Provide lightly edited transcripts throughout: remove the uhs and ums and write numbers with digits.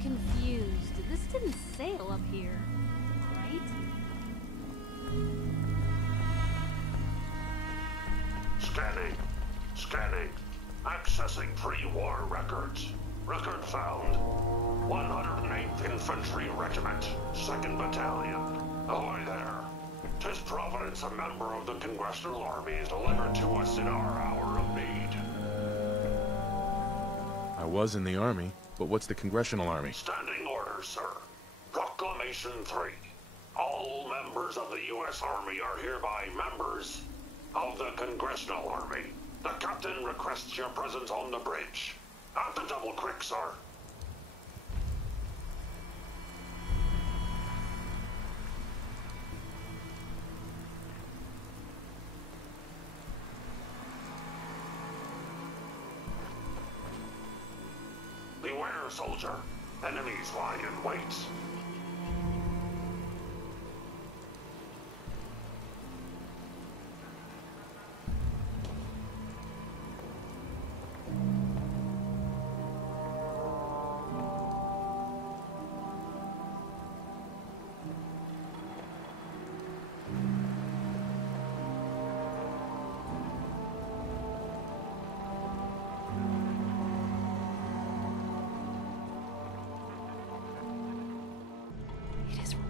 confused. This didn't sail up here, right? Scanning. Scanning. Accessing pre-war records. Record found. 108th Infantry Regiment, 2nd Battalion. Ahoy there. 'Tis Providence, a member of the Congressional Army, is delivered to us in our hour of need. I was in the Army, but what's the Congressional Army? Standing orders, sir. Proclamation 3. All members of the U.S. Army are hereby members of the Congressional Army. The captain requests your presence on the bridge. At the Double Creek, sir. Beware, soldier. Enemies lie in wait.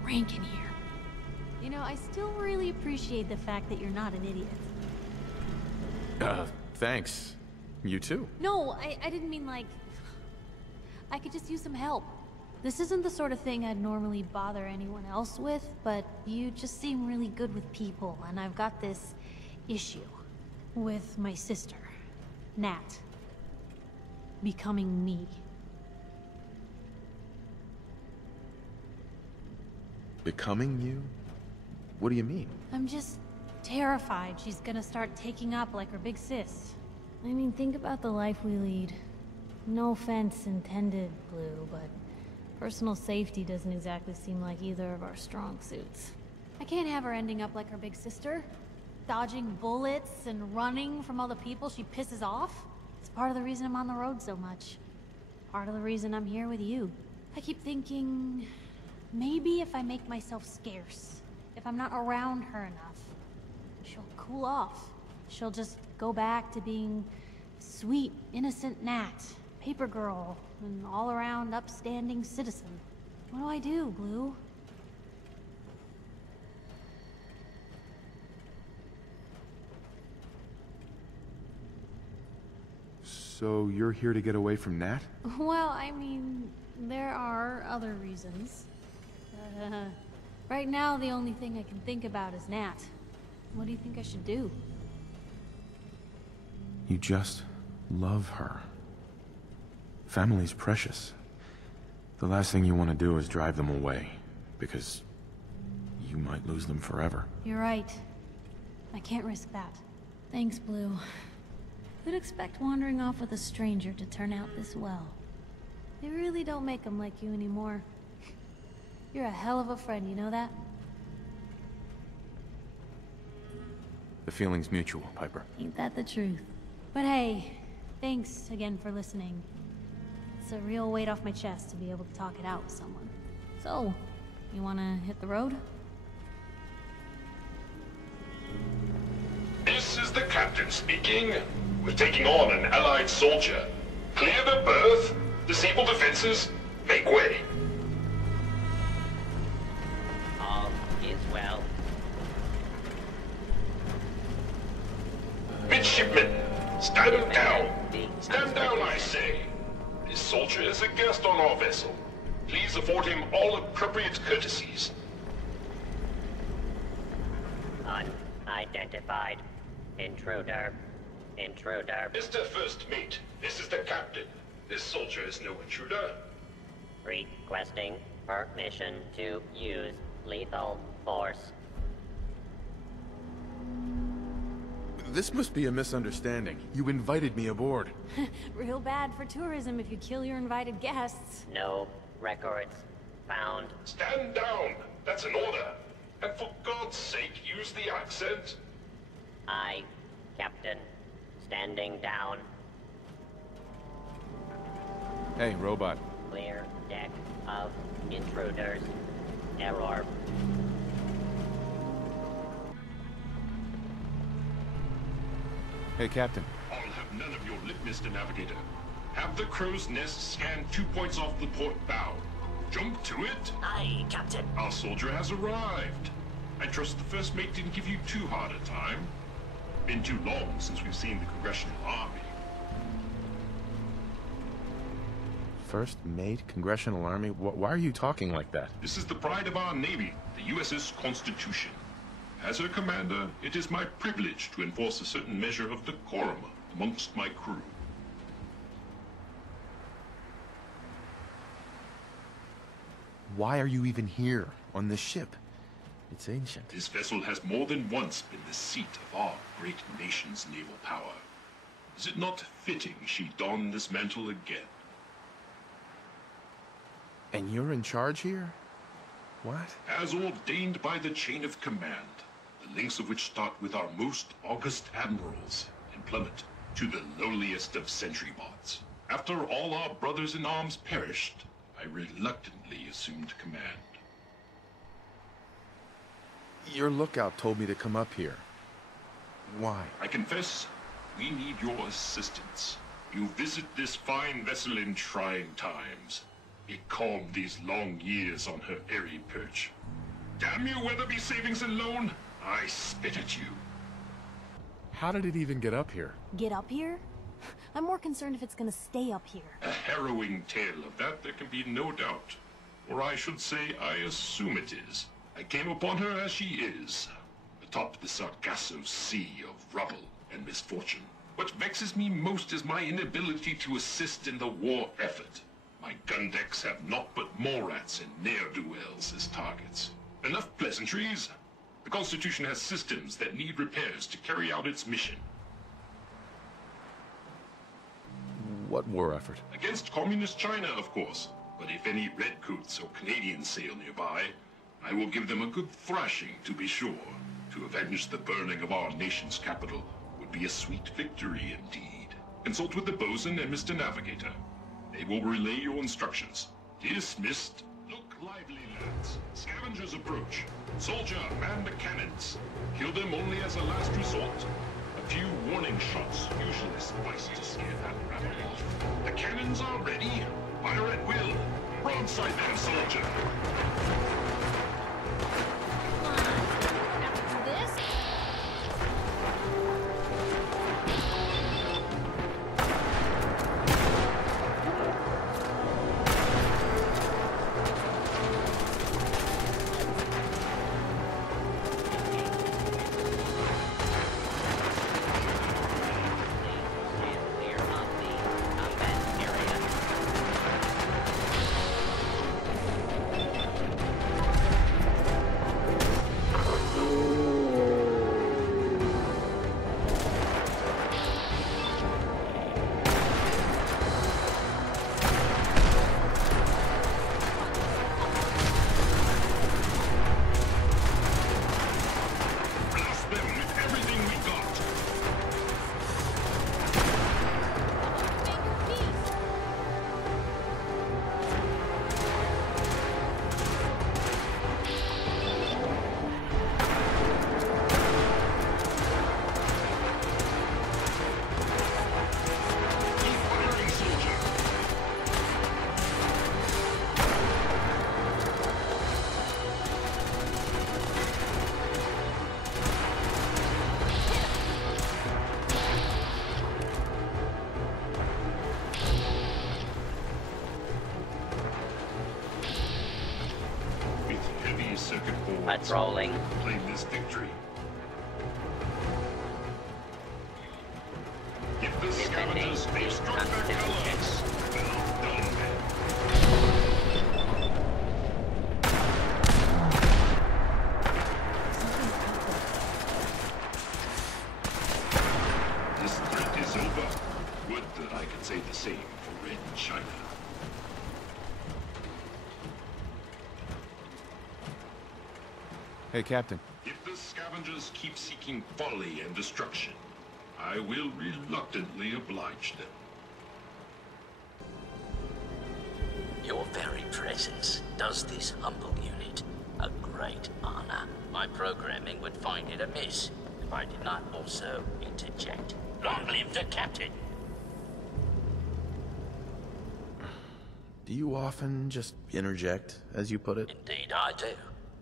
Rank in here. You know, I still really appreciate the fact that you're not an idiot. Thanks. You too. No, I didn't mean like... I could just use some help. This isn't the sort of thing I'd normally bother anyone else with, but you just seem really good with people, and I've got this issue with my sister, Nat, becoming me. Becoming you? What do you mean? I'm just terrified she's gonna start taking up like her big sis. I mean, think about the life we lead. No offense intended, Blue, but personal safety doesn't exactly seem like either of our strong suits. I can't have her ending up like her big sister, dodging bullets and running from all the people she pisses off. It's part of the reason I'm on the road so much. Part of the reason I'm here with you. I keep thinking... maybe if I make myself scarce, if I'm not around her enough, she'll cool off. She'll just go back to being sweet, innocent Nat, paper girl, an all-around upstanding citizen. What do I do, Blue? So you're here to get away from Nat? Well, I mean, there are other reasons. Right now, the only thing I can think about is Nat. What do you think I should do? You just love her. Family's precious. The last thing you want to do is drive them away, because you might lose them forever. You're right. I can't risk that. Thanks, Blue. Who'd expect wandering off with a stranger to turn out this well? They really don't make them like you anymore. You're a hell of a friend, you know that? The feeling's mutual, Piper. Ain't that the truth? But hey, thanks again for listening. It's a real weight off my chest to be able to talk it out with someone. So, you wanna hit the road? This is the captain speaking. We're taking on an allied soldier. Clear the berth, disable defenses, make way. All is well. Midshipmen, stand down. Stand down, I say. This soldier is a guest on our vessel. Please afford him all appropriate courtesies. Unidentified. Intruder. Intruder. Mr. First Mate, this is the captain. This soldier is no intruder. Requesting permission to use lethal force. This must be a misunderstanding. You invited me aboard. Real bad for tourism if you kill your invited guests. No records found. Stand down. That's an order. And for God's sake, use the accent. I, Captain, standing down. Hey, robot. Clear deck of intruders. Error. Hey, Captain. I'll have none of your lip, Mr. Navigator. Have the crow's nest scan 2 points off the port bow. Jump to it. Aye, Captain. Our soldier has arrived. I trust the first mate didn't give you too hard a time. Been too long since we've seen the Congressional Army. First Mate, Congressional Army? Why are you talking like that? This is the pride of our Navy, the USS Constitution. As her commander, it is my privilege to enforce a certain measure of decorum amongst my crew. Why are you even here, on this ship? It's ancient. This vessel has more than once been the seat of our great nation's naval power. Is it not fitting she don this mantle again? And you're in charge here? What? As ordained by the chain of command, the links of which start with our most august admirals and plummet to the lowliest of sentry bots. After all our brothers in arms perished, I reluctantly assumed command. Your lookout told me to come up here. Why? I confess, we need your assistance. You visit this fine vessel in trying times. It calmed these long years on her airy perch. Damn you, Weatherby Savings and Loan! I spit at you. How did it even get up here? Get up here? I'm more concerned if it's gonna stay up here. A harrowing tale of that there can be no doubt. Or I should say, I assume it is. I came upon her as she is, atop the Sargasso sea of rubble and misfortune. What vexes me most is my inability to assist in the war effort. My gun decks have naught but Morats and ne'er-do-wells as targets. Enough pleasantries. The Constitution has systems that need repairs to carry out its mission. What war effort? Against Communist China, of course. But if any Redcoats or Canadians sail nearby, I will give them a good thrashing, to be sure. To avenge the burning of our nation's capital would be a sweet victory indeed. Consult with the bosun and Mr. Navigator. They will relay your instructions. Dismissed. Look lively, lads. Scavengers approach. Soldier, man the cannons. Kill them only as a last resort. A few warning shots usually suffice to scare that rabble off. The cannons are ready. Fire at will. Broadside them, soldier. This? Patrolling. Claim this victory. If the scavengers may struck their colors, well done, men. This threat is over. Would that I could say the same for Red China. Hey, Captain. If the scavengers keep seeking folly and destruction, I will reluctantly oblige them. Your very presence does this humble unit a great honor. My programming would find it amiss if I did not also interject. Long live the captain! Do you often just interject, as you put it? Indeed I do.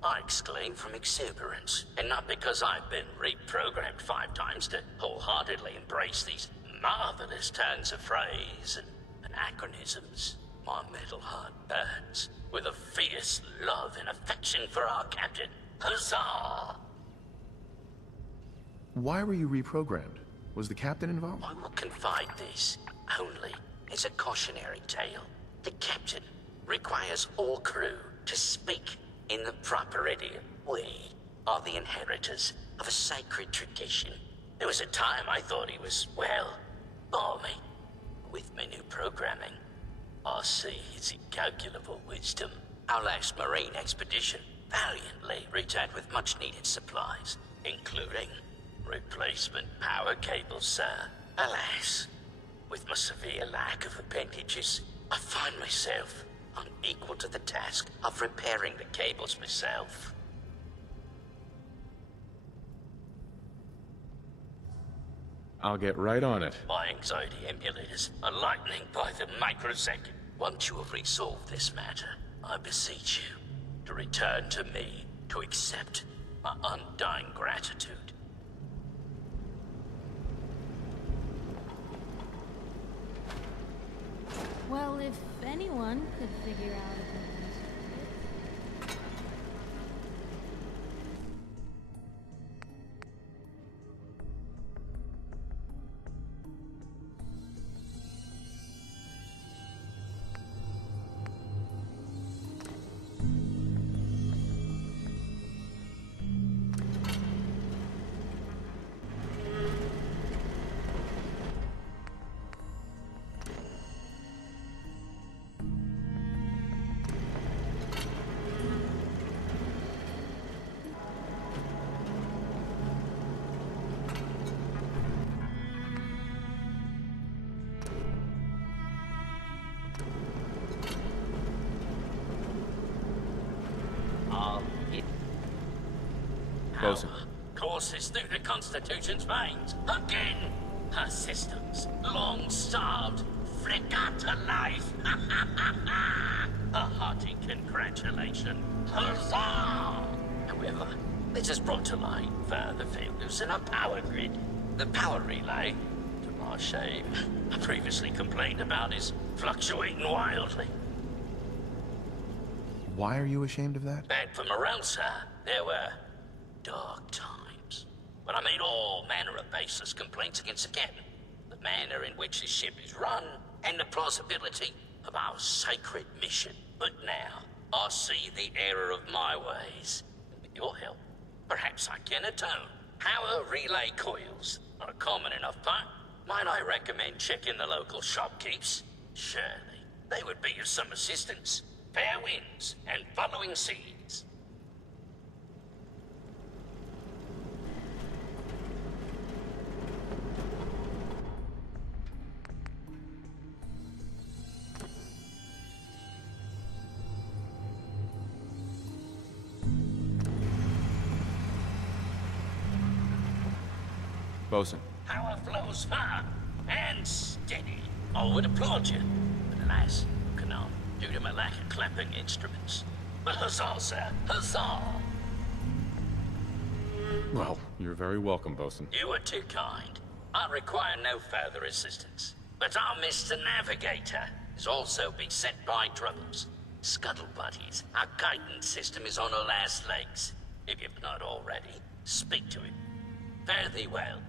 I exclaim from exuberance, and not because I've been reprogrammed 5 times to wholeheartedly embrace these marvelous turns of phrase and anachronisms. My metal heart burns with a fierce love and affection for our captain. Huzzah! Why were you reprogrammed? Was the captain involved? I will confide this only as a cautionary tale. The captain requires all crew to speak in the proper idiom. We are the inheritors of a sacred tradition. There was a time I thought he was, well, balmy. With my new programming, I see his incalculable wisdom. Our last marine expedition valiantly returned with much-needed supplies, including replacement power cables, sir. Alas, with my severe lack of appendages, I find myself unequal to the task of repairing the cables myself. I'll get right on it. My anxiety emulators are lightning by the microsecond. Once you have resolved this matter, I beseech you to return to me to accept my undying gratitude. Well, if anyone could figure out if it was... Bosun. Courses through the Constitution's veins. Again! Her systems, long starved, flicker to life. A hearty congratulations. Huzzah! However, this has brought to light further failures in our power grid. The power relay, to my shame, I previously complained about is fluctuating wildly. Why are you ashamed of that? Bad for morale, sir. There were dark times when I made all manner of baseless complaints against the captain, the manner in which his ship is run, and the plausibility of our sacred mission. But now, I see the error of my ways. With your help, perhaps I can atone. Power relay coils are a common enough part. Might I recommend checking the local shopkeepers? Surely, they would be of some assistance. Fair winds and following seas. Bosun. Power flows far and steady. I would applaud you, but alas, cannot, due to my lack of clapping instruments. But huzzah, sir, huzzah! Well, you're very welcome, Bosun. You are too kind. I require no further assistance. But our Mr. Navigator has also been sent by troubles. Scuttle buddies, our guidance system is on her last legs. If you've not already, speak to him. Fare thee well.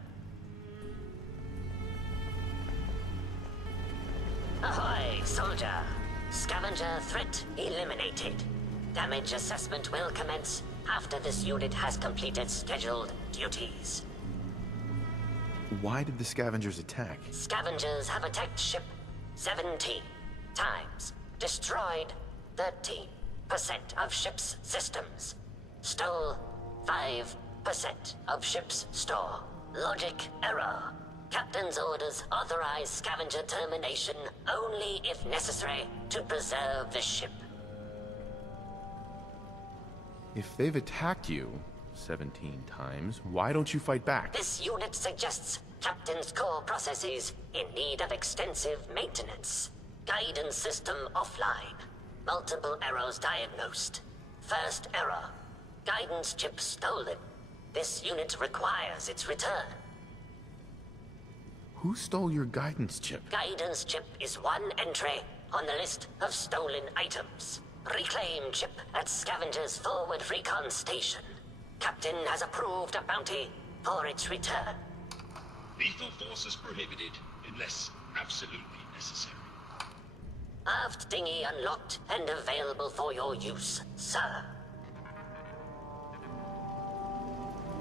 Ahoy, soldier! Scavenger threat eliminated. Damage assessment will commence after this unit has completed scheduled duties. Why did the scavengers attack? Scavengers have attacked ship 17 times. Destroyed 13% of ship's systems. Stole 5% of ship's store. Logic error. Captain's orders authorize scavenger termination only if necessary to preserve the ship. If they've attacked you 17 times, why don't you fight back? This unit suggests Captain's core processes in need of extensive maintenance. Guidance system offline. Multiple errors diagnosed. First error. Guidance chip stolen. This unit requires its return. Who stole your guidance chip? Guidance chip is one entry on the list of stolen items. Reclaim chip at Scavenger's forward recon station. Captain has approved a bounty for its return. Lethal force is prohibited, unless absolutely necessary. Aft dinghy unlocked and available for your use, sir.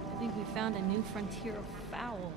I think we found a new frontier of foul.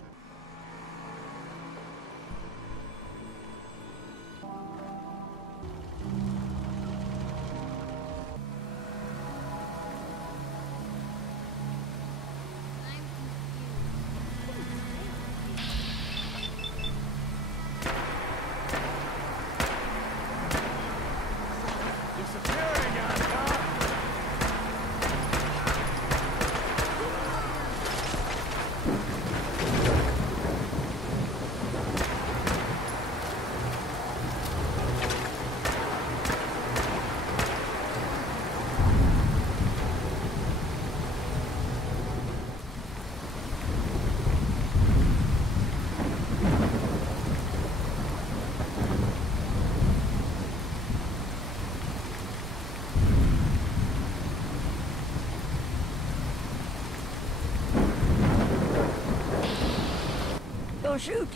Don't shoot!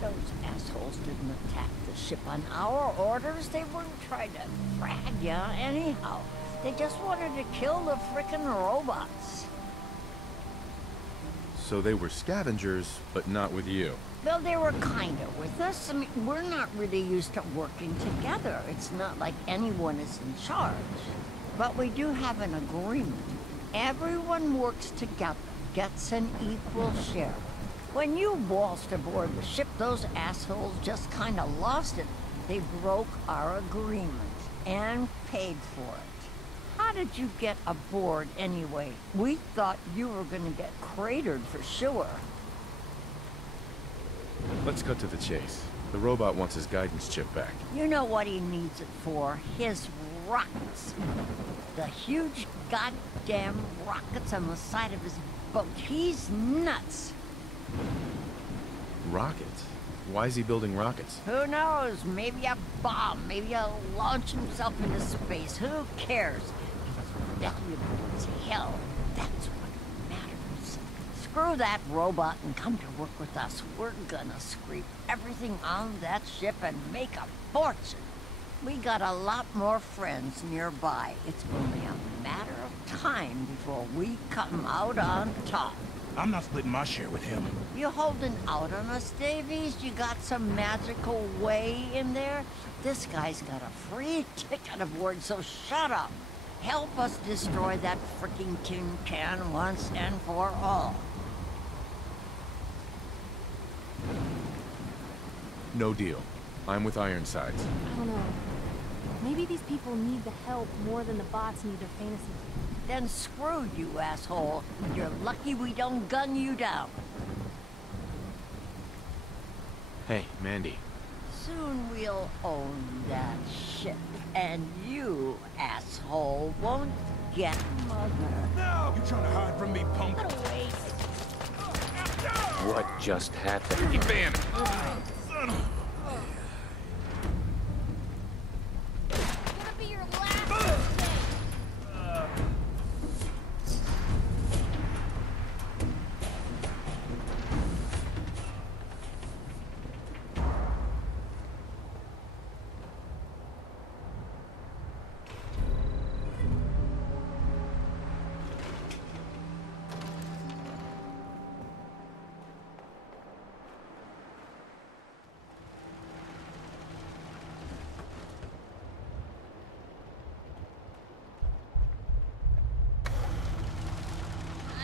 Those assholes didn't attack the ship on our orders. They weren't trying to frag ya anyhow. They just wanted to kill the frickin' robots. So they were scavengers, but not with you. Well, they were kinda with us. I mean, we're not really used to working together. It's not like anyone is in charge. But we do have an agreement. Everyone works together, gets an equal share. When you waltzed aboard the ship, those assholes just kinda lost it. They broke our agreement and paid for it. How did you get aboard anyway? We thought you were gonna get cratered for sure. Let's cut to the chase. The robot wants his guidance chip back. You know what he needs it for? His rockets. The huge goddamn rockets on the side of his boat. He's nuts. Rockets? Why is he building rockets? Who knows? Maybe a bomb. Maybe he'll launch himself into space. Who cares? He's valuable as hell. That's what matters. Screw that robot and come to work with us. We're gonna scrape everything on that ship and make a fortune. We got a lot more friends nearby. It's only a matter of time before we come out on top. I'm not splitting my share with him. You holding out on us, Davies? You got some magical way in there? This guy's got a free ticket aboard, so shut up. Help us destroy that freaking tin can once and for all. No deal. I'm with Ironsides. I don't know. Maybe these people need the help more than the bots need their fantasy. Then screw you, asshole. You're lucky we don't gun you down. Hey, Mandy. Soon we'll own that ship, and you, asshole, won't get Mother. No! You trying to hide from me, punk? What a waste. What just happened? Keep in. Son of... Gonna be your last mistake.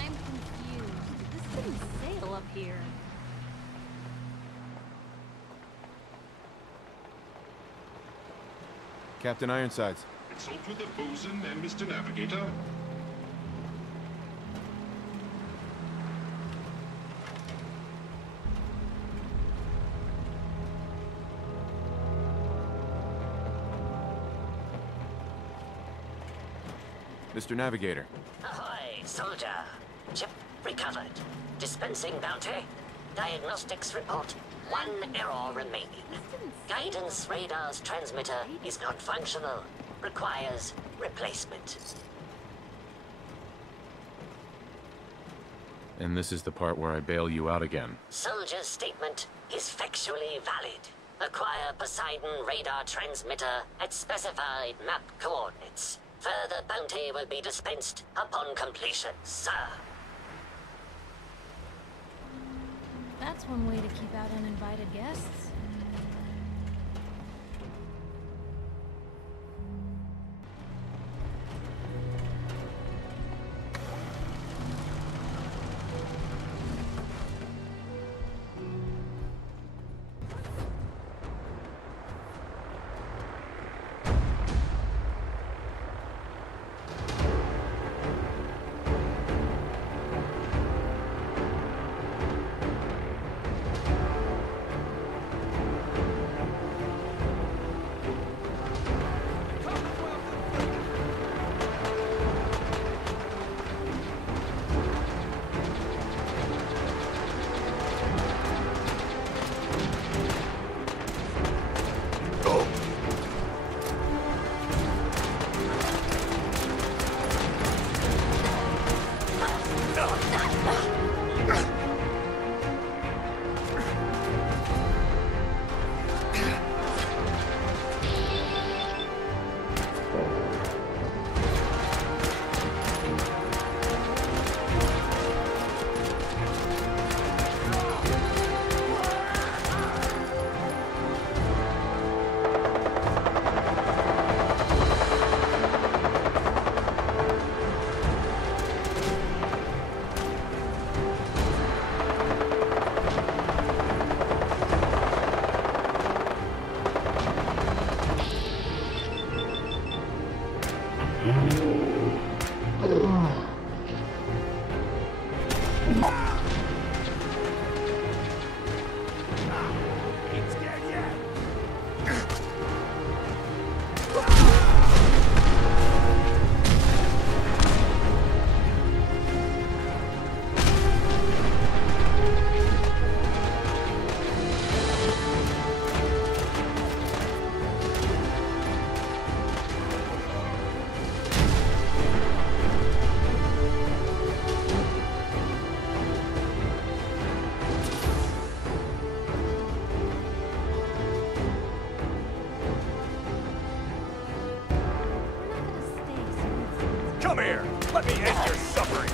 I'm confused. This didn't sail up here. Captain Ironsides. Consult with the bosun and Mr. Navigator. Mr. Navigator. Ahoy, soldier. Chip recovered. Dispensing bounty. Diagnostics report. 1 error remaining. Guidance radar's transmitter is not functional. Requires replacement. And this is the part where I bail you out again. Soldier's statement is factually valid. Acquire Poseidon radar transmitter at specified map coordinates. Further bounty will be dispensed upon completion, sir. That's one way to keep out uninvited guests. Come here! Let me end your suffering!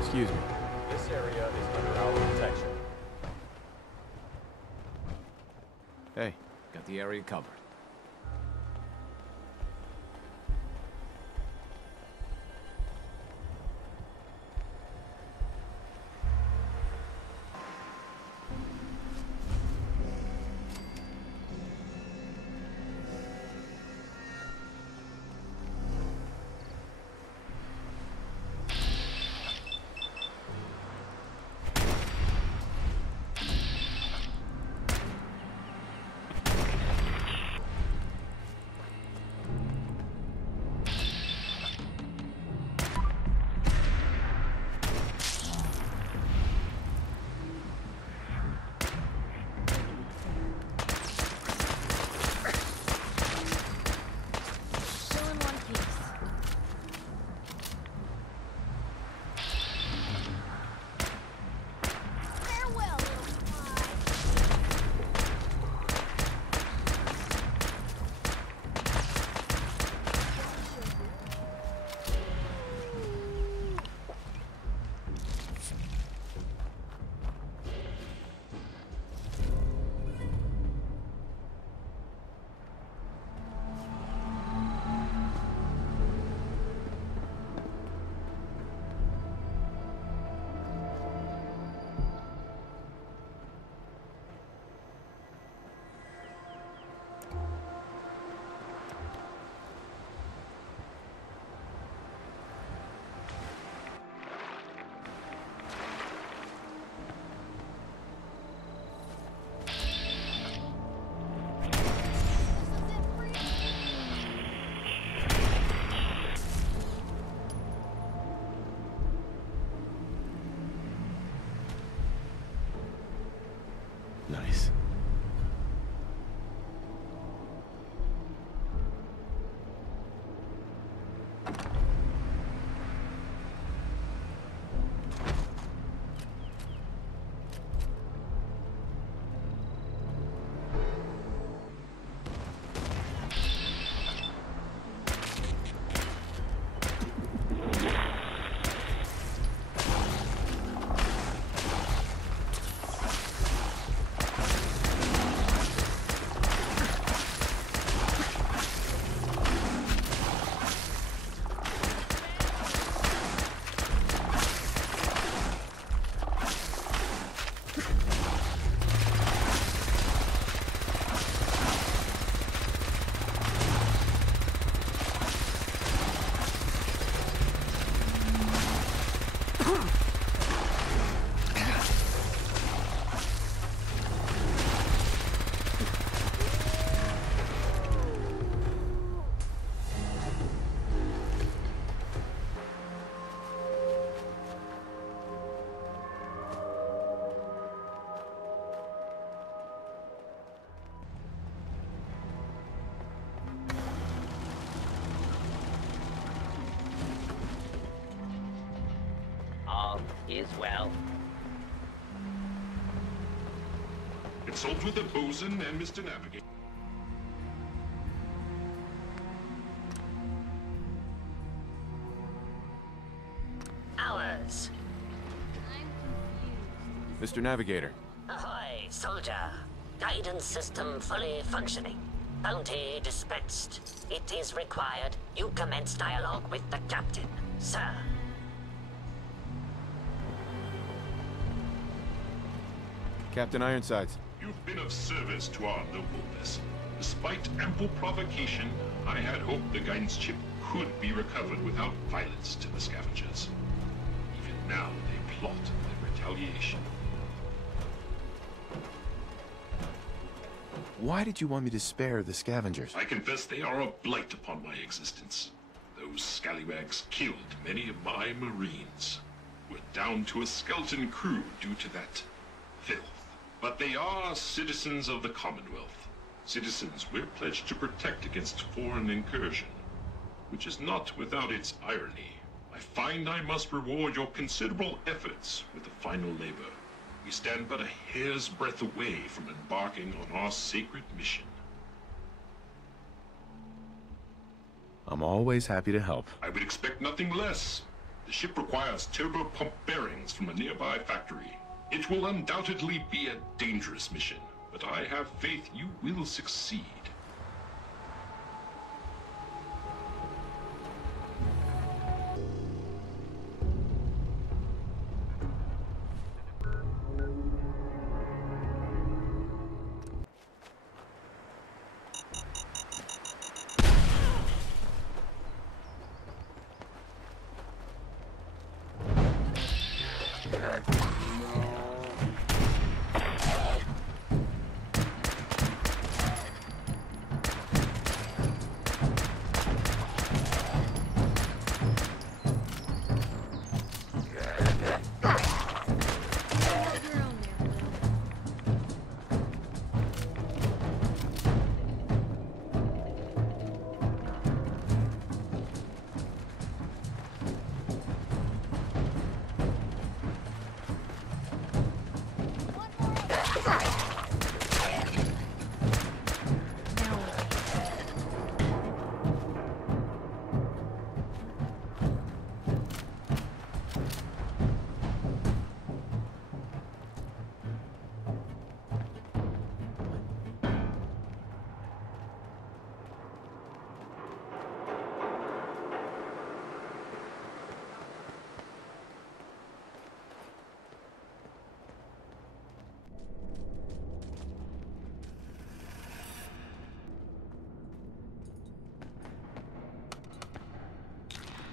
Excuse me. This area is under our protection. Hey. Got the area covered. is, well... Consult with the bosun and Mr. Navigator. Ours. Mr. Navigator. Ahoy, soldier. Guidance system fully functioning. Bounty dispensed. It is required you commence dialogue with the captain, sir. Captain Ironsides. You've been of service to our noble vessel. Despite ample provocation, I had hoped the guidance chip could be recovered without violence to the scavengers. Even now, they plot their retaliation. Why did you want me to spare the scavengers? I confess they are a blight upon my existence. Those scallywags killed many of my Marines. We're down to a skeleton crew due to that filth. But they are citizens of the Commonwealth. Citizens we're pledged to protect against foreign incursion. Which is not without its irony. I find I must reward your considerable efforts with the final labor. We stand but a hair's breadth away from embarking on our sacred mission. I'm always happy to help. I would expect nothing less. The ship requires turbopump bearings from a nearby factory. It will undoubtedly be a dangerous mission, but I have faith you will succeed.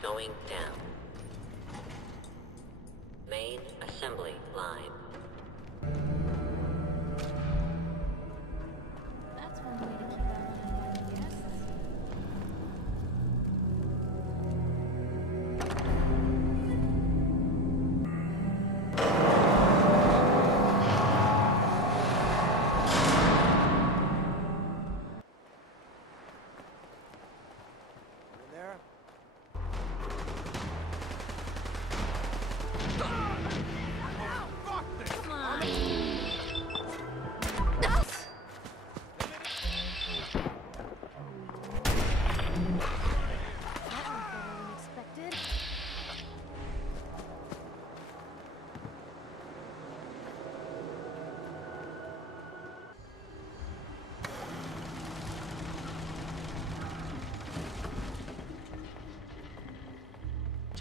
Going down. Main assembly line. That's one way to keep out uninvited guests.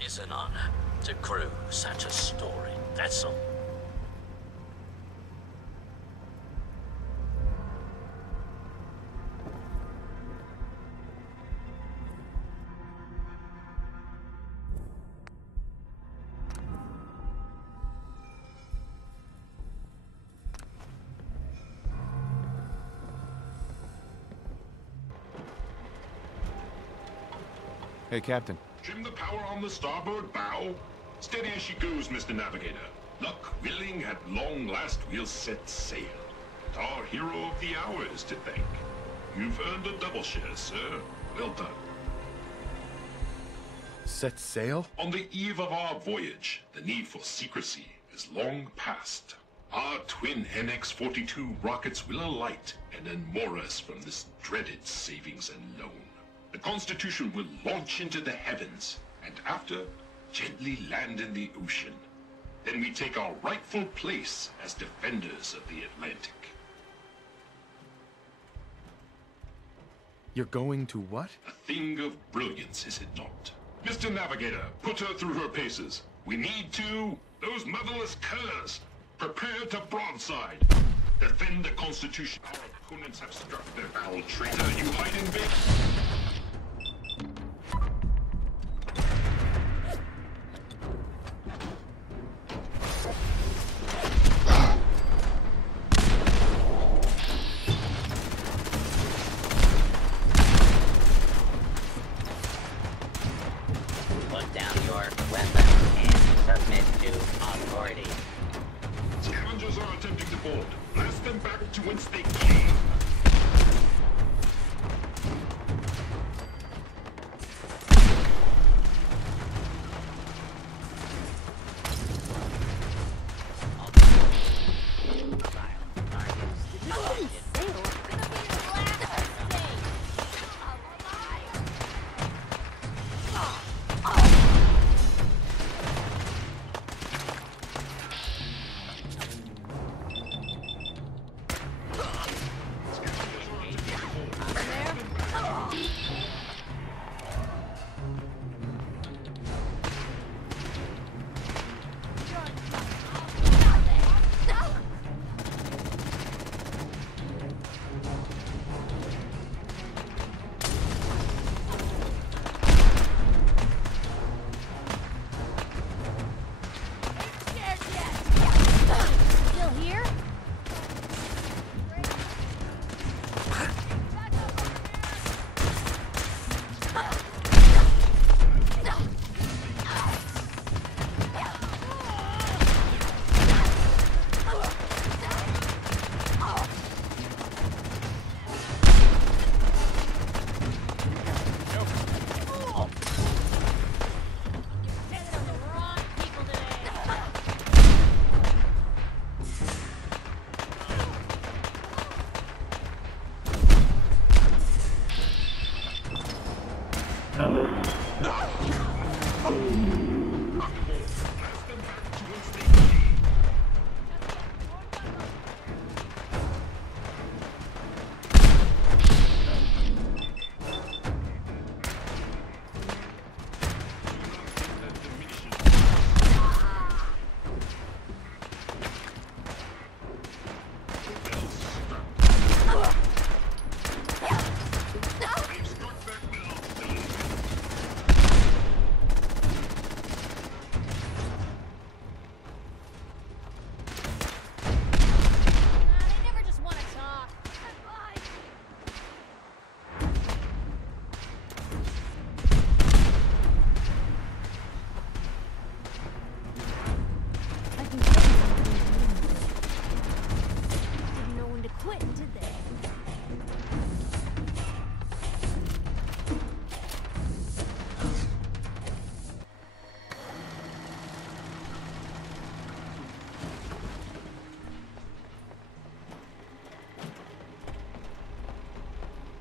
It's an honor to crew such a storied vessel. Hey, Captain. Trim the power on the starboard bow. Steady as she goes, Mr. Navigator. Luck willing, at long last we'll set sail. And our hero of the hour is to thank. You've earned a double share, sir. Well done. set sail? On the eve of our voyage, the need for secrecy is long past. Our twin NX-42 rockets will alight and unmoor us from this dreaded savings and loan. The Constitution will launch into the heavens, and after, gently land in the ocean. Then we take our rightful place as defenders of the Atlantic. You're going to what? A thing of brilliance, is it not? Mr. Navigator, put her through her paces. We need to... Those motherless curs! Prepare to broadside! Defend the Constitution. Our opponents have struck their foul traitor, you hiding bitch! Put down your weapon and submit to authority. Scavengers are attempting to board. Blast them back to whence they came.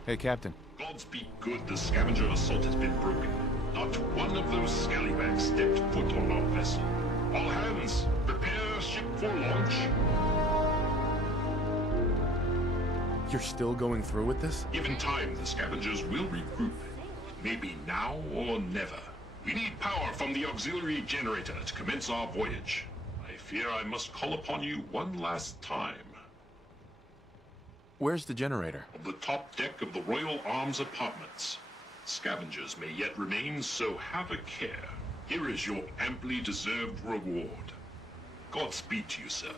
Hey, Captain. Gods be good the scavenger assault has been broken. Not one of those scallywags stepped foot on our vessel. All hands, prepare ship for launch. You're still going through with this? Given time, the scavengers will regroup. Maybe now or never. We need power from the auxiliary generator to commence our voyage. I fear I must call upon you one last time. Where's the generator? On the top deck of the Royal Arms Apartments. Scavengers may yet remain, so have a care. Here is your amply deserved reward. Godspeed to you, sir.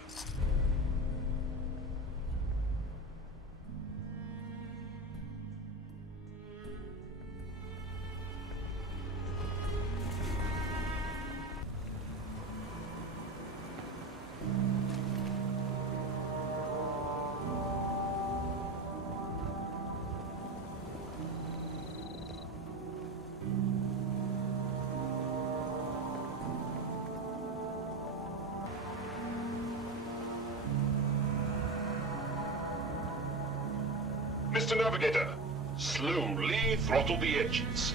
Mr. Navigator, slowly throttle the engines.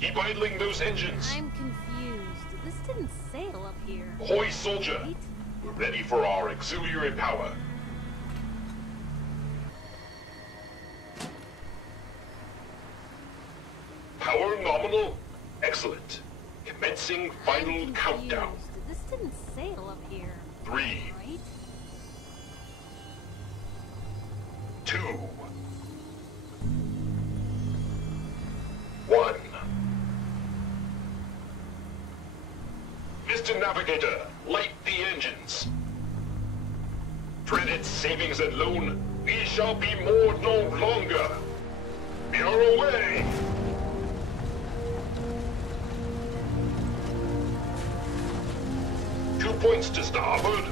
Keep idling those engines. I'm confused. This didn't sail up here. Ahoy, soldier. Right? We're ready for our auxiliary power. Power nominal. Excellent. Commencing final countdown. This didn't sail up here. 3, Right? 2, 1. Mr. Navigator, light the engines. Dreaded savings and loan, we shall be moored no longer. We are away. Two points to starboard.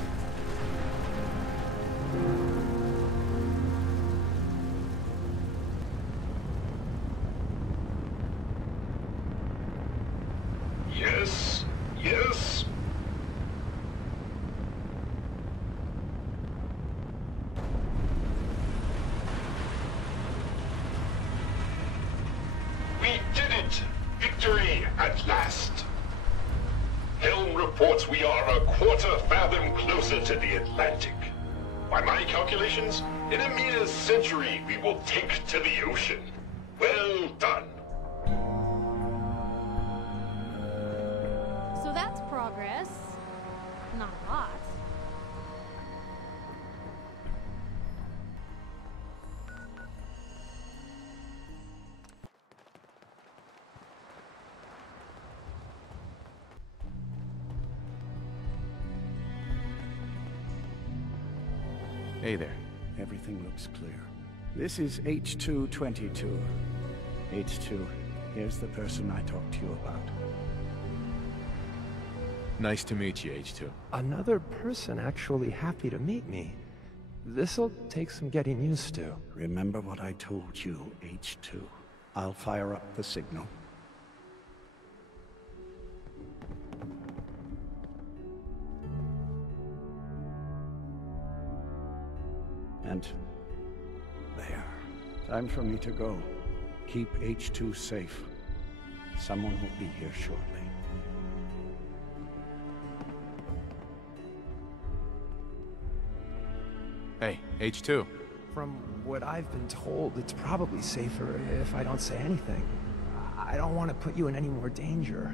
Yes, yes. We did it! Victory at last! Helm reports we are a quarter fathom closer to the Atlantic. By my calculations, in a mere century we will take to the ocean. Well done. So that's progress. Not a lot. Hey there. Everything looks clear. This is H222. H2, here's the person I talked to you about. Nice to meet you, H2. Another person actually happy to meet me. This'll take some getting used to. Remember what I told you, H2. I'll fire up the signal. And there. Time for me to go. Keep H2 safe. Someone will be here shortly. Hey, H2. From what I've been told, it's probably safer if I don't say anything. I don't want to put you in any more danger.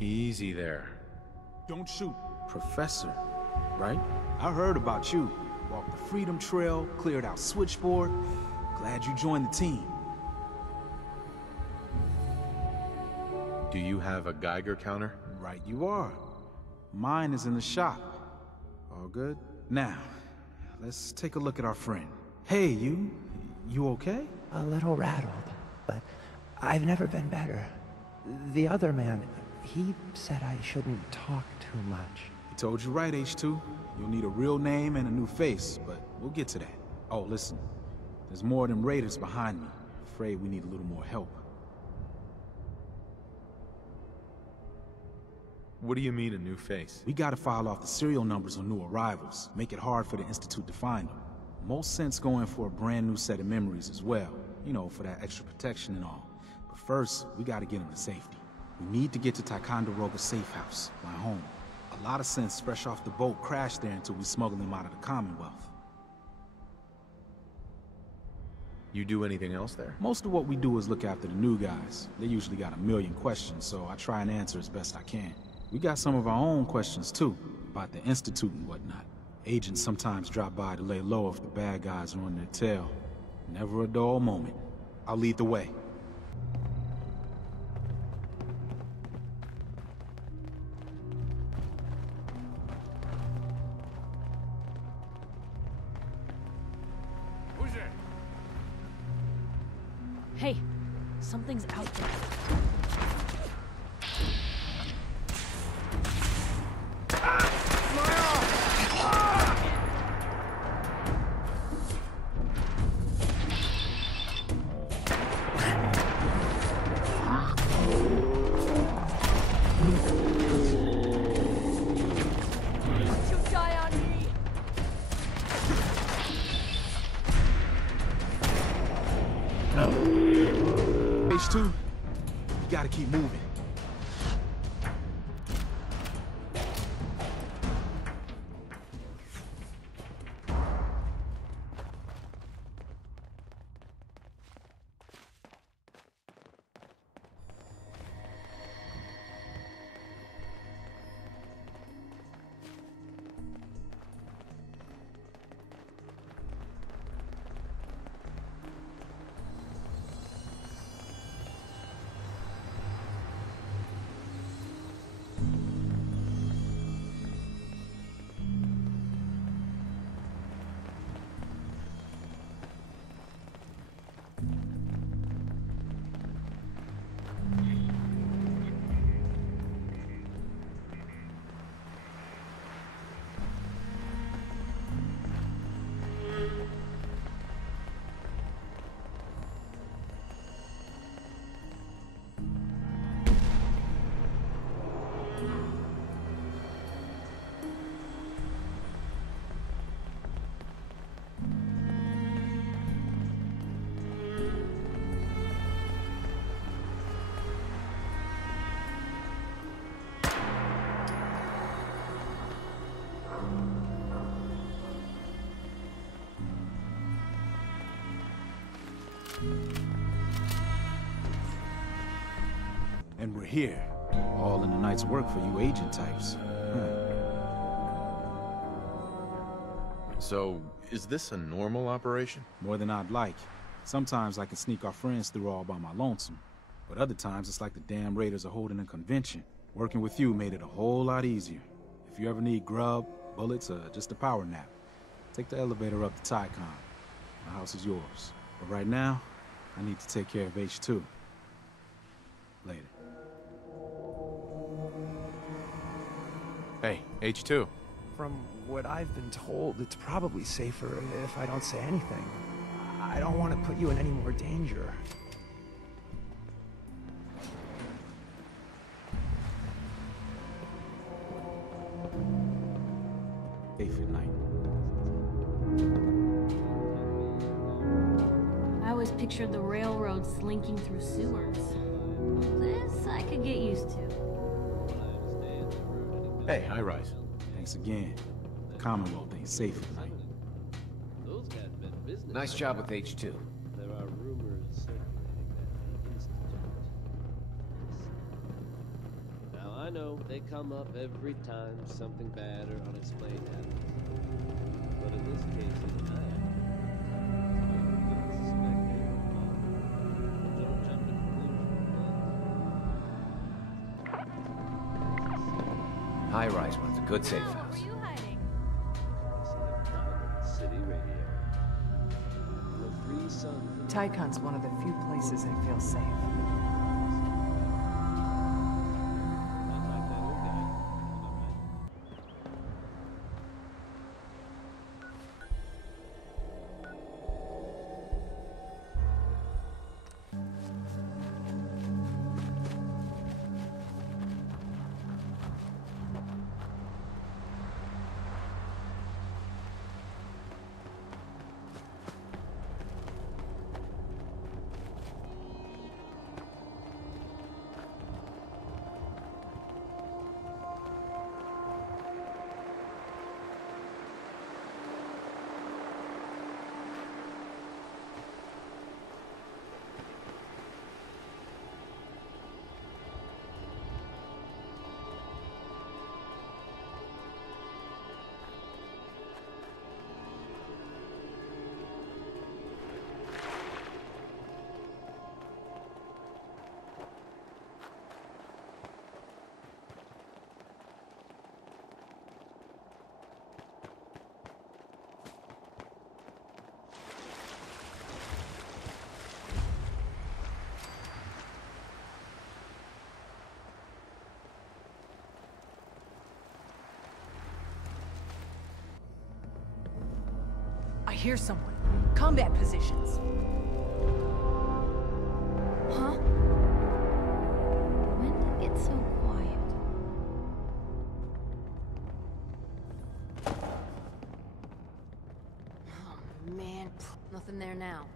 Easy there. Don't shoot. Professor, right? I heard about you. Walked the Freedom Trail, cleared out Switchboard. Glad you joined the team. Do you have a Geiger counter? Right you are. Mine is in the shop. All good? Now, let's take a look at our friend. Hey, you okay? A little rattled, but I've never been better. The other man, he said I shouldn't talk too much. He told you right, H2. You'll need a real name and a new face, but we'll get to that. Oh, listen. There's more of them raiders behind me. Afraid we need a little more help. What do you mean, a new face? We gotta file off the serial numbers on new arrivals. Make it hard for the Institute to find them. Most sense going for a brand new set of memories as well. You know, for that extra protection and all. But first, we gotta get them to safety. We need to get to Ticonderoga safe house, my home. A lot of sense fresh off the boat crashed there until we smuggled them out of the Commonwealth. You do anything else there? Most of what we do is look after the new guys. They usually got a million questions, so I try and answer as best I can. We got some of our own questions too, about the Institute and whatnot. Agents sometimes drop by to lay low if the bad guys are on their tail. Never a dull moment. I'll lead the way. Who's there? Hey, something's out there. You die on me! H2, you gotta keep moving. And we're here. All in the night's work for you agent types. So, is this a normal operation? More than I'd like. Sometimes I can sneak our friends through all by my lonesome. But other times it's like the damn Raiders are holding a convention. Working with you made it a whole lot easier. If you ever need grub, bullets, or just a power nap, take the elevator up to Ticon. My house is yours. But right now, I need to take care of H2. Later. Hey, H2. From what I've been told, it's probably safer if I don't say anything. I don't want to put you in any more danger. Safe at night. I always pictured the railroad slinking through sewers. This I could get used to. Hey, high rise. Thanks again. The Commonwealth ain't safe at night. Those guys been business. Nice job with H2. There are rumors circulating that the Institute. Now I know they come up every time something bad or unexplained happens. But in this case, it's not. Don't jump to conclusions. High-rise one's a good safe house. Where were you hiding? City radio. The free sun. Ticon's one of the few places I feel safe. Not like that old guy. I hear someone. Combat positions. Huh? When did it get so quiet? Oh, man. Nothing there now.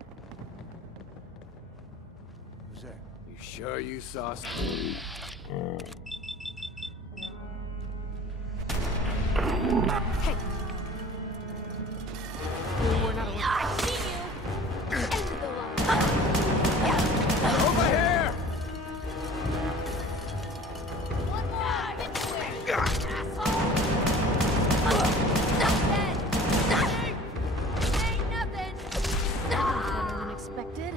Who's there? You sure you saw some? Hey! We're not alone. I see you! End the line. Over here! One more! Asshole! Nothing! Nothing! Ain't nothing! Better than expected.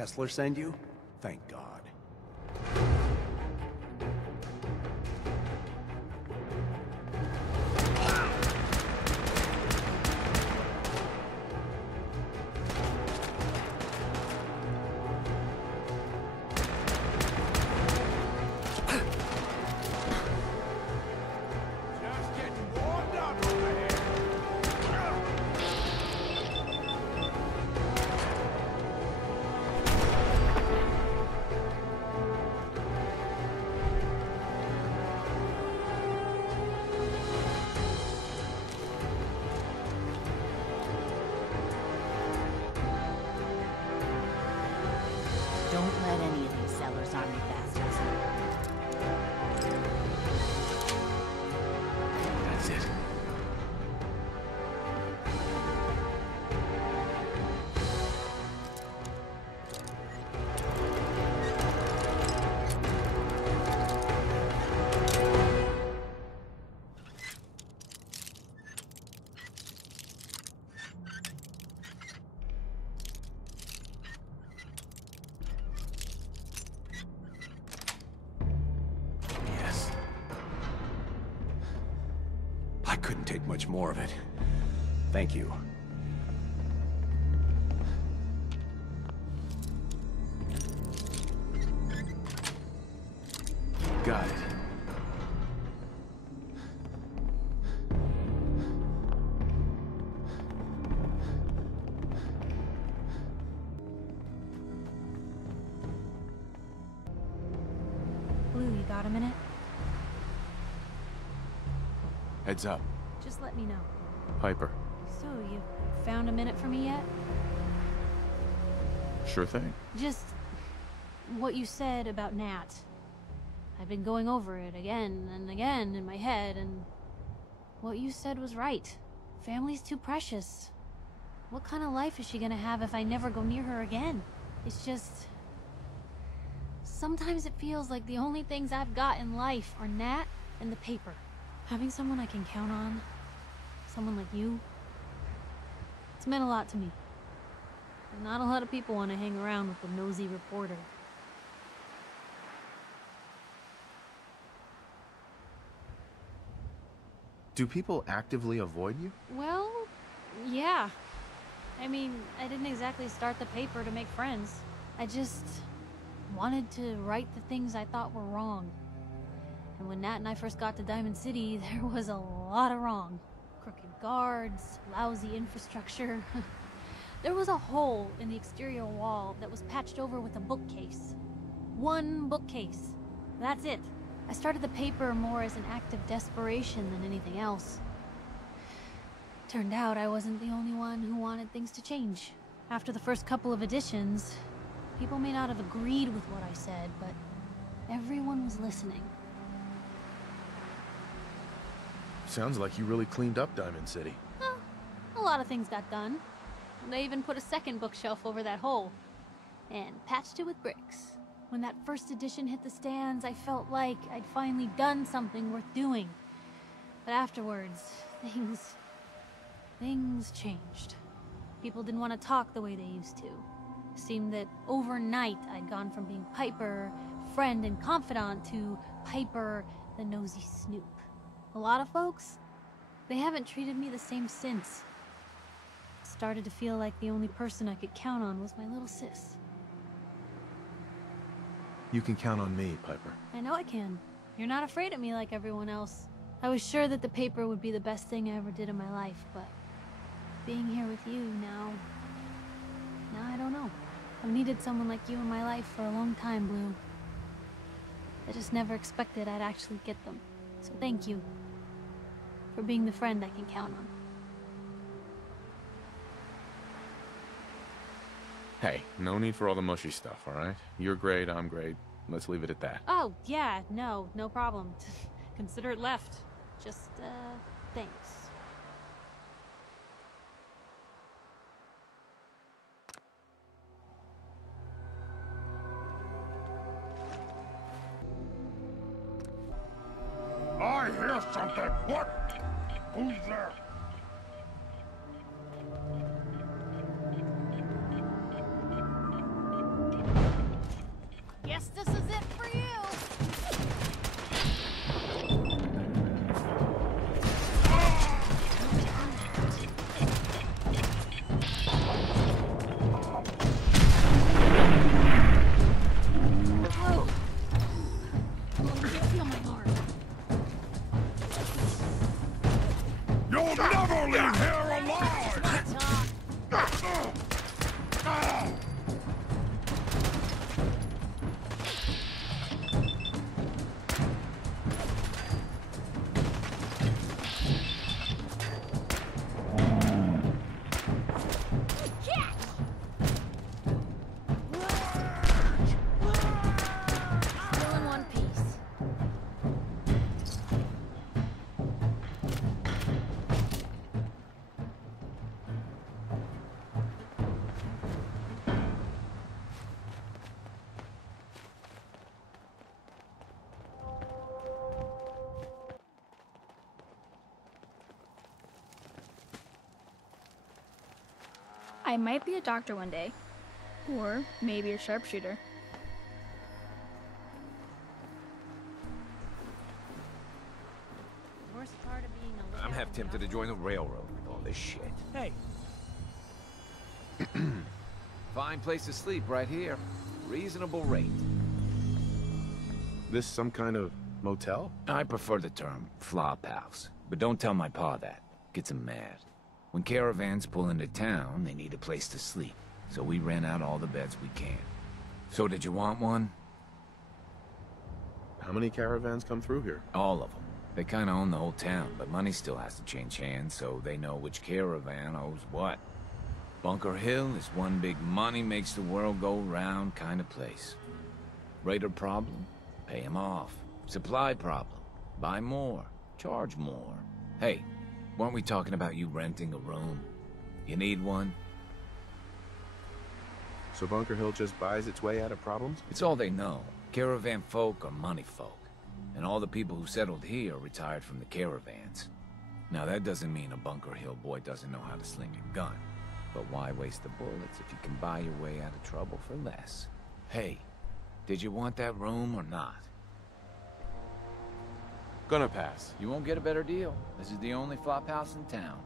Kessler send you? Thank God. Don't let any of these Zeller's army bastards. That's it. Yes. I couldn't take much more of it. Thank you. Got it. Blue, you got a minute? Heads up. Just let me know. Piper. So, you found a minute for me yet? Sure thing. Just what you said about Nat. I've been going over it again and again in my head, and what you said was right. Family's too precious. What kind of life is she gonna have if I never go near her again? It's just... sometimes it feels like the only things I've got in life are Nat and the paper. Having someone I can count on, someone like you, it's meant a lot to me. And not a lot of people want to hang around with a nosy reporter. Do people actively avoid you? Well, yeah. I mean, I didn't exactly start the paper to make friends. I just wanted to right the things I thought were wrong. And when Nat and I first got to Diamond City, there was a lot of wrong. Crooked guards, lousy infrastructure. There was a hole in the exterior wall that was patched over with a bookcase. One bookcase. That's it. I started the paper more as an act of desperation than anything else. Turned out I wasn't the only one who wanted things to change. After the first couple of editions, people may not have agreed with what I said, but everyone was listening. Sounds like you really cleaned up Diamond City. Well, a lot of things got done. They even put a second bookshelf over that hole. And patched it with bricks. When that first edition hit the stands, I felt like I'd finally done something worth doing. But afterwards, things changed. People didn't want to talk the way they used to. It seemed that overnight I'd gone from being Piper, friend and confidant, to Piper, the nosy snoop. A lot of folks, they haven't treated me the same since. It started to feel like the only person I could count on was my little sis. You can count on me, Piper. I know I can. You're not afraid of me like everyone else. I was sure that the paper would be the best thing I ever did in my life, but being here with you now I don't know. I've needed someone like you in my life for a long time, Blue. I just never expected I'd actually get them. So thank you for being the friend I can count on. Hey, no need for all the mushy stuff, all right? You're great, I'm great. Let's leave it at that. Oh, yeah, no problem. Consider it left. Just, thanks. I hear something. What? Who's there? Guess this is it for you. You'll never leave here alive! Still in one piece. I might be a doctor one day. Or maybe a sharpshooter. Worst part of being a I'm half tempted to join the railroad with all this shit. Hey. Fine place to sleep right here. Reasonable rate. This some kind of motel? I prefer the term flop house, but don't tell my pa that. Gets him mad. When caravans pull into town, they need a place to sleep, so we rent out all the beds we can. So did you want one? How many caravans come through here? All of them. They kinda own the whole town, but money still has to change hands, so they know which caravan owes what. Bunker Hill is one big money makes the world go round kind of place. Raider problem? Pay him off. Supply problem? Buy more. Charge more. Hey, weren't we talking about you renting a room? You need one? So Bunker Hill just buys its way out of problems? It's all they know. Caravan folk are money folk. And all the people who settled here retired from the caravans. Now that doesn't mean a Bunker Hill boy doesn't know how to sling a gun. But why waste the bullets if you can buy your way out of trouble for less? Hey, did you want that room or not? Gonna pass. You won't get a better deal. This is the only flop house in town.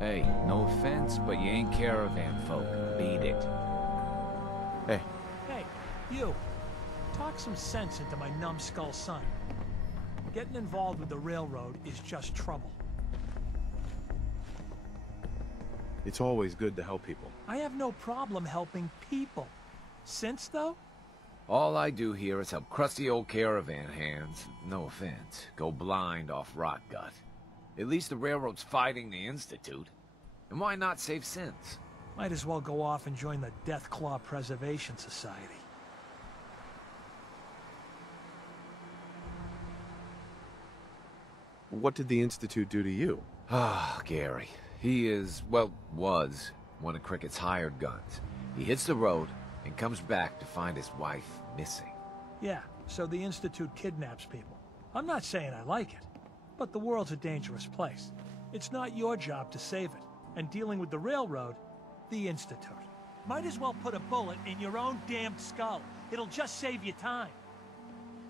Hey, no offense, but you ain't caravan folk. Beat it. Hey. Hey, you. Talk some sense into my numbskull son. Getting involved with the railroad is just trouble. It's always good to help people. I have no problem helping people. Since, though? All I do here is help crusty old caravan hands, no offense, go blind off rot gut. At least the railroad's fighting the Institute. And why not save sins? Might as well go off and join the Deathclaw Preservation Society. What did the Institute do to you? Ah, Gary. He is, well, was one of Crickett's hired guns. He hits the road and comes back to find his wife missing. Yeah, so the Institute kidnaps people. I'm not saying I like it, but the world's a dangerous place. It's not your job to save it. And dealing with the railroad, the Institute. Might as well put a bullet in your own damned skull. It'll just save you time.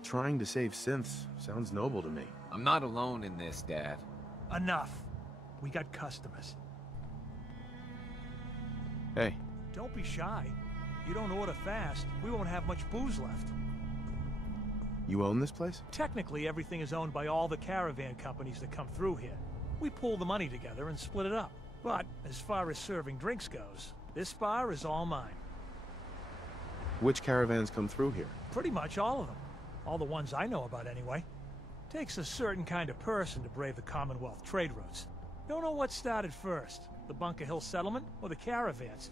Trying to save synths sounds noble to me. I'm not alone in this, Dad. Enough. We got customers. Hey. Don't be shy. You don't order fast, we won't have much booze left. You own this place? Technically, everything is owned by all the caravan companies that come through here. We pool the money together and split it up. But as far as serving drinks goes, this bar is all mine. Which caravans come through here? Pretty much all of them. All the ones I know about, anyway. Takes a certain kind of person to brave the Commonwealth trade routes. Don't know what started first, the Bunker Hill settlement or the caravans.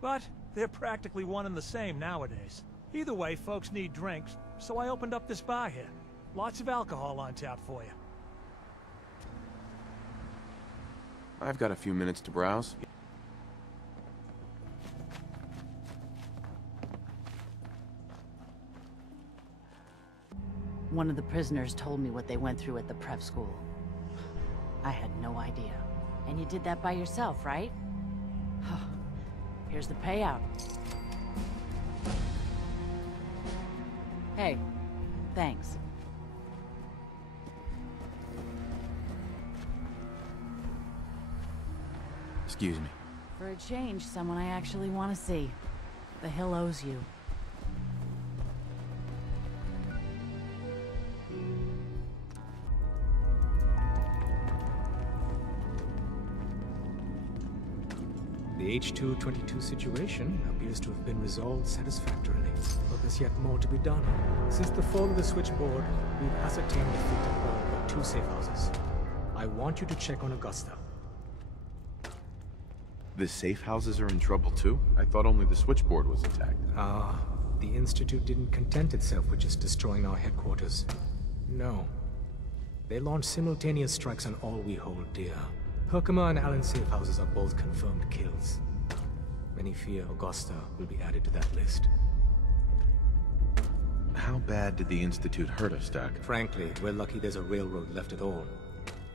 But they're practically one and the same nowadays. Either way, folks need drinks, so I opened up this bar here. Lots of alcohol on tap for you. I've got a few minutes to browse. One of the prisoners told me what they went through at the prep school. I had no idea. And you did that by yourself, right? Here's the payout. Hey, thanks. Excuse me. For a change, someone I actually want to see. The Hill owes you. The H-222 situation appears to have been resolved satisfactorily, but there's yet more to be done. Since the fall of the switchboard, we've ascertained the fate of all but 2 safe houses. I want you to check on Augusta. The safe houses are in trouble too? I thought only the switchboard was intact. The Institute didn't content itself with just destroying our headquarters. No. They launched simultaneous strikes on all we hold dear. Herkimer and Allen's safe houses are both confirmed kills. Many fear Augusta will be added to that list. How bad did the Institute hurt us, Doc? Frankly, we're lucky there's a railroad left at all.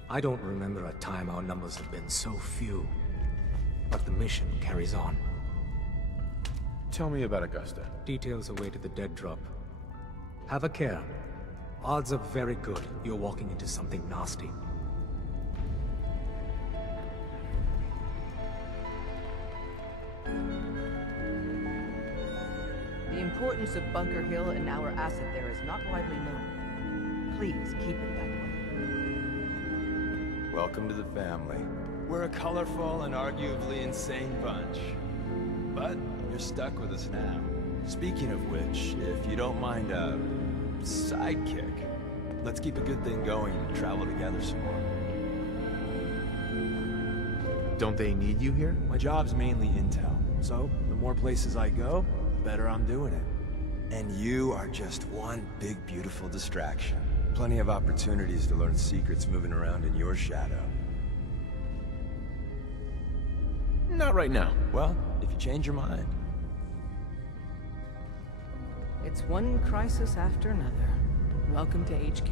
I don't remember a time our numbers have been so few. But the mission carries on. Tell me about Augusta. Details await at the dead drop. Have a care. Odds are very good you're walking into something nasty. The importance of Bunker Hill and our asset there is not widely known. Please keep it that way. Welcome to the family. We're a colorful and arguably insane bunch. But you're stuck with us now. Speaking of which, if you don't mind a sidekick, let's keep a good thing going and travel together some more. Don't they need you here? My job's mainly intel, so the more places I go, the better I'm doing it. And you are just one big, beautiful distraction. Plenty of opportunities to learn secrets moving around in your shadow. Not right now. Well, if you change your mind. It's one crisis after another. Welcome to HQ.